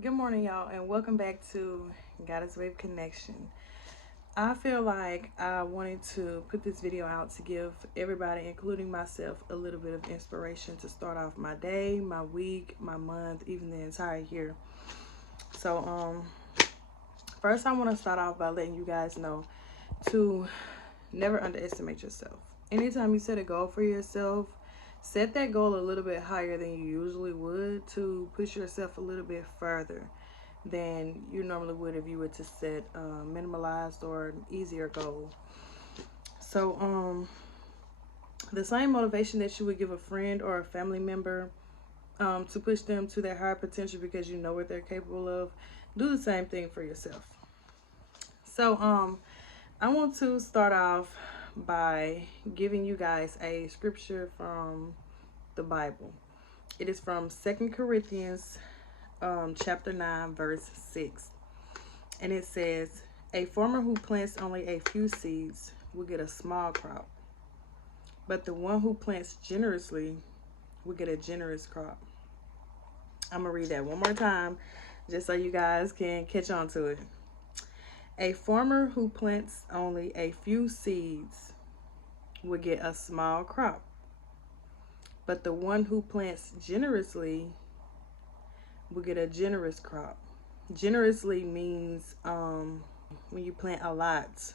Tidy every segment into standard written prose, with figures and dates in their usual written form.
Good morning, y'all, and welcome back to Goddess Wave Connection. I feel like I wanted to put this video out to give everybody, including myself, a little bit of inspiration to start off my day, my week, my month, even the entire year. So, first I want to start off by letting you guys know to never underestimate yourself. Anytime you set a goal for yourself, set that goal a little bit higher than you usually would to push yourself a little bit further than you normally would if you were to set a minimalized or an easier goal. So, the same motivation that you would give a friend or a family member to push them to their higher potential because you know what they're capable of, do the same thing for yourself. So, I want to start off by giving you guys a scripture from the Bible. It is from 2 Corinthians chapter 9, verse 6. And it says, a farmer who plants only a few seeds will get a small crop, but the one who plants generously will get a generous crop. I'm going to read that one more time just so you guys can catch on to it. A farmer who plants only a few seeds will get a small crop, but the one who plants generously will get a generous crop. Generously means when you plant a lot.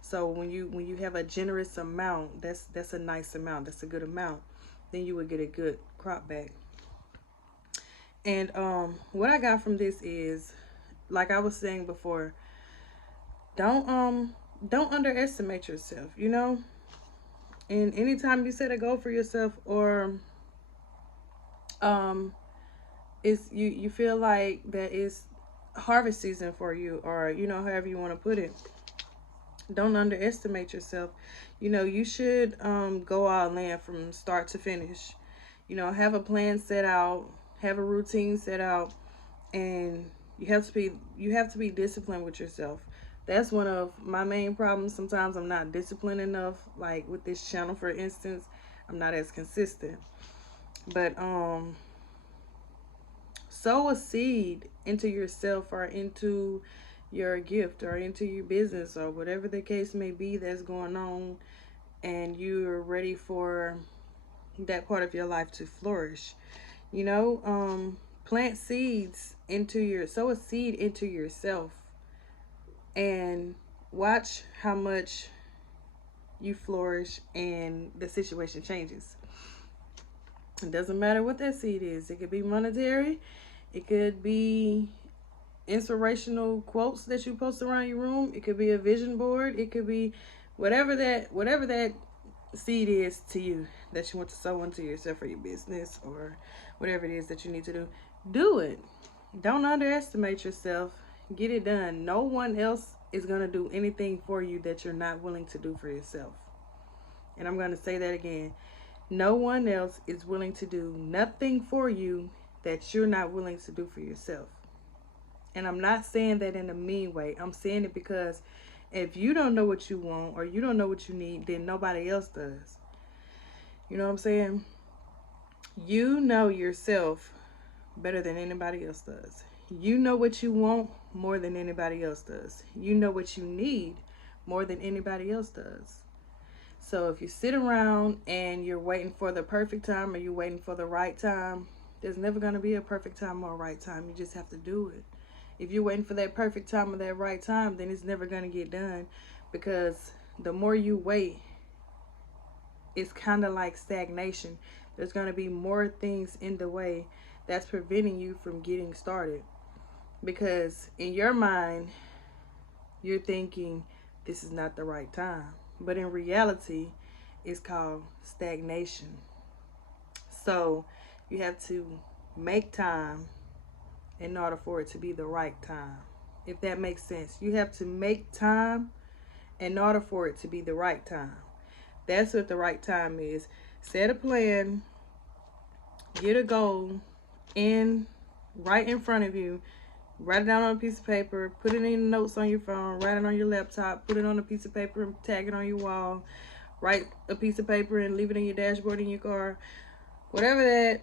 So when you have a generous amount, that's a nice amount, that's a good amount, then you would get a good crop back. And what I got from this is, like I was saying before, don't underestimate yourself, you know? And anytime you set a goal for yourself, or it's you feel like that is harvest season for you, or however you want to put it, don't underestimate yourself. You should go all in from start to finish. Have a plan set out, have a routine set out, and you have to be disciplined with yourself. That's one of my main problems. Sometimes I'm not disciplined enough. Like with this channel, for instance, I'm not as consistent. But sow a seed into yourself, or into your gift, or into your business, or whatever the case may be that's going on, and you're ready for that part of your life to flourish. Plant seeds sow a seed into yourself, and watch how much you flourish and the situation changes. It doesn't matter what that seed is. It could be monetary, it could be inspirational quotes that you post around your room, it could be a vision board, it could be whatever that seed is to you that you want to sow into yourself or your business, or whatever it is that you need to do it. Don't underestimate yourself. Get it done. No one else is going to do anything for you that you're not willing to do for yourself. And I'm going to say that again. No one else is willing to do nothing for you that you're not willing to do for yourself. And I'm not saying that in a mean way. I'm saying it because if you don't know what you want, or you don't know what you need, then nobody else does. You know what I'm saying? You know yourself better than anybody else does. You know what you want more than anybody else does. You know what you need more than anybody else does. So if you sit around and you're waiting for the perfect time, or you're waiting for the right time, there's never going to be a perfect time or a right time. You just have to do it. If you're waiting for that perfect time or that right time, then it's never going to get done, because the more you wait, it's kind of like stagnation. There's going to be more things in the way that's preventing you from getting started, because in your mind, you're thinking this is not the right time. But in reality, it's called stagnation. So you have to make time in order for it to be the right time. If that makes sense. You have to make time in order for it to be the right time. That's what the right time is. Set a plan, get a goal right in front of you. Write it down on a piece of paper, put it in notes on your phone, write it on your laptop, put it on a piece of paper and tag it on your wall. Write a piece of paper and leave it in your dashboard in your car. Whatever that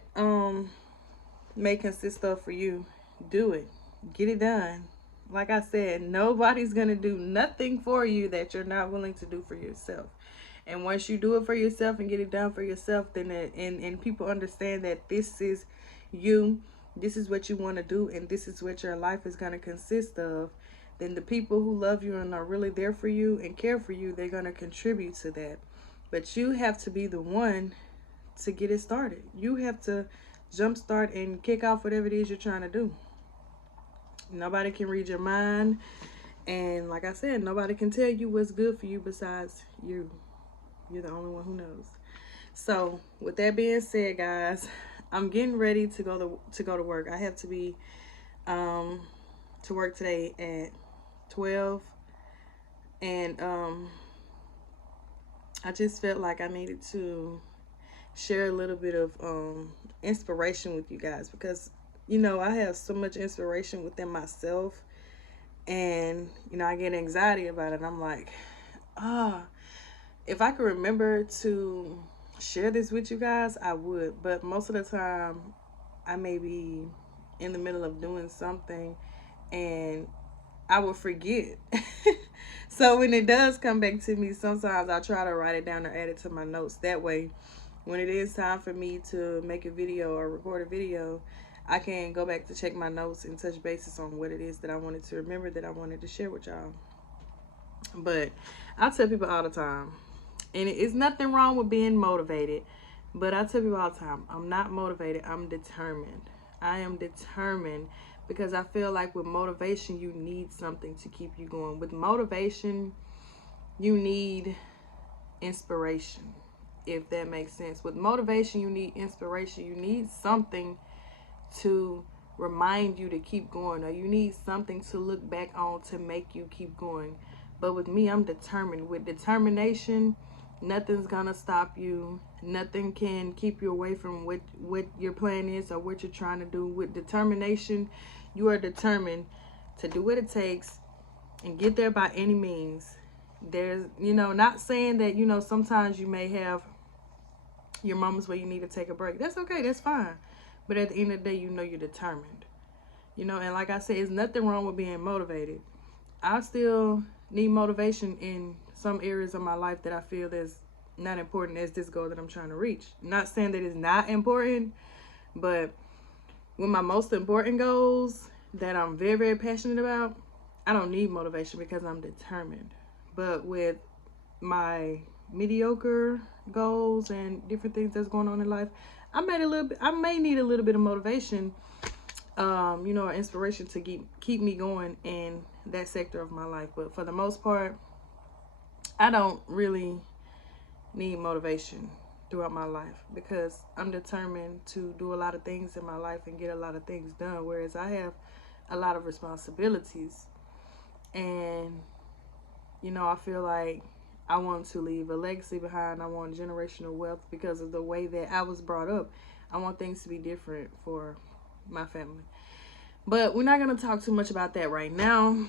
may consist of for you, do it. Get it done. Like I said, nobody's going to do nothing for you that you're not willing to do for yourself. And once you do it for yourself and get it done for yourself, then and people understand that this is you, this is what you want to do, and this is what your life is going to consist of, then the people who love you and are really there for you and care for you, they're going to contribute to that. But you have to be the one to get it started. You have to jumpstart and kick off whatever it is you're trying to do. Nobody can read your mind. And like I said, nobody can tell you what's good for you besides you. You're the only one who knows. So with that being said, guys, I'm getting ready to go to work. I have to be to work today at 12. And I just felt like I needed to share a little bit of inspiration with you guys, because you know I have so much inspiration within myself, and you know I get anxiety about it. I'm like, if I could remember to share this with you guys, I would, but most of the time I may be in the middle of doing something and I will forget. So when it does come back to me, sometimes I try to write it down or add it to my notes. That way, when it is time for me to make a video or record a video, I can go back to check my notes and touch bases on what it is that I wanted to remember, that I wanted to share with y'all. But I tell people all the time, and it's nothing wrong with being motivated, but I tell people all the time, I'm not motivated, I'm determined. I am determined, because I feel like with motivation, you need something to keep you going. With motivation, you need inspiration, if that makes sense. With motivation, you need inspiration. You need something to remind you to keep going, or you need something to look back on to make you keep going. But with me, I'm determined. With determination, nothing's gonna stop you. Nothing can keep you away from what your plan is or what you're trying to do. With determination, you are determined to do what it takes and get there by any means. There's, you know, not saying that, you know, sometimes you may have your moments where you need to take a break. That's okay, that's fine. But at the end of the day, you know you're determined. You know, and like I said, there's nothing wrong with being motivated. I still need motivation in some areas of my life that I feel is not important as this goal that I'm trying to reach. Not saying that it's not important, but with my most important goals that I'm very, very passionate about, I don't need motivation because I'm determined. But with my mediocre goals and different things that's going on in life, I may need a little bit of motivation, you know, or inspiration to keep me going in that sector of my life. But for the most part, I don't really need motivation throughout my life, because I'm determined to do a lot of things in my life and get a lot of things done, whereas I have a lot of responsibilities. And you know, I feel like I want to leave a legacy behind. I want generational wealth because of the way that I was brought up. I want things to be different for my family. But we're not going to talk too much about that right now.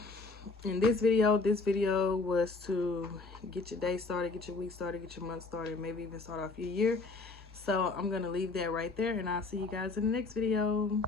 In this video was to get your day started, get your week started, get your month started, maybe even start off your year. So I'm going to leave that right there, and I'll see you guys in the next video.